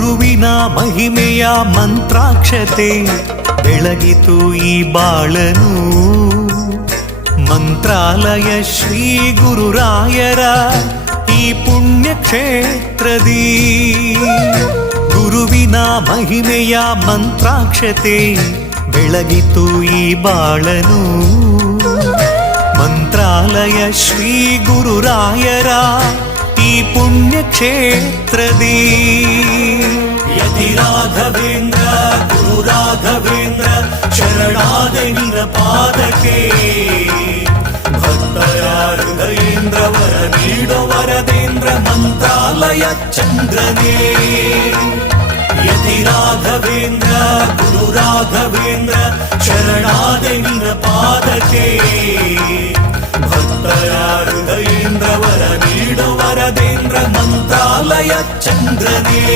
ಗುರುವಿನ ಮಹಿಮೆಯ ಮಂತ್ರಾಕ್ಷತೆ ಬೆಳಗಿತು ಈ ಬಾಳನು. ಮಂತ್ರಾಲಯ ಶ್ರೀ ಗುರುರಾಯರ ಈ ಪುಣ್ಯ ಕ್ಷೇತ್ರದಿ ಗುರುವಿನ ಮಹಿಮೆಯ ಮಂತ್ರಾಕ್ಷತೆ ಬೆಳಗಿತು ಈ ಬಾಳನು. ಮಂತ್ರಾಲಯ ಶ್ರೀ ಗುರುರಾಯರ ಈ ಪುಣ್ಯ ಕ್ಷೇತ್ರದಿ ಯತಿ ರಾಘವೇಂದ್ರ ಗುರು ರಾಘವೇಂದ್ರ ಶರಣಾದ ನಿನ ಪಾದಕ್ಕೆ ಭಕ್ತರ ಹೃದಯೇಂದ್ರ ವರ ನೀಡೋ ವರದೇಂದ್ರ ಮಂತ್ರಾಲಯ ಚಂದ್ರನೇ ಯತಿ ರಾಘವೇಂದ್ರ ಗುರು ರಾಘವೇಂದ್ರ ಶರಣಾದ ನಿನ ಪಾದಕ್ಕೆ ಭಕ್ತರ ಹೃದಯೇಂದ್ರ ವರ ನೀಡೋ ವರದೇಂದ್ರ ಮಂತ್ರಾಲಯ ಚಂದ್ರನೇ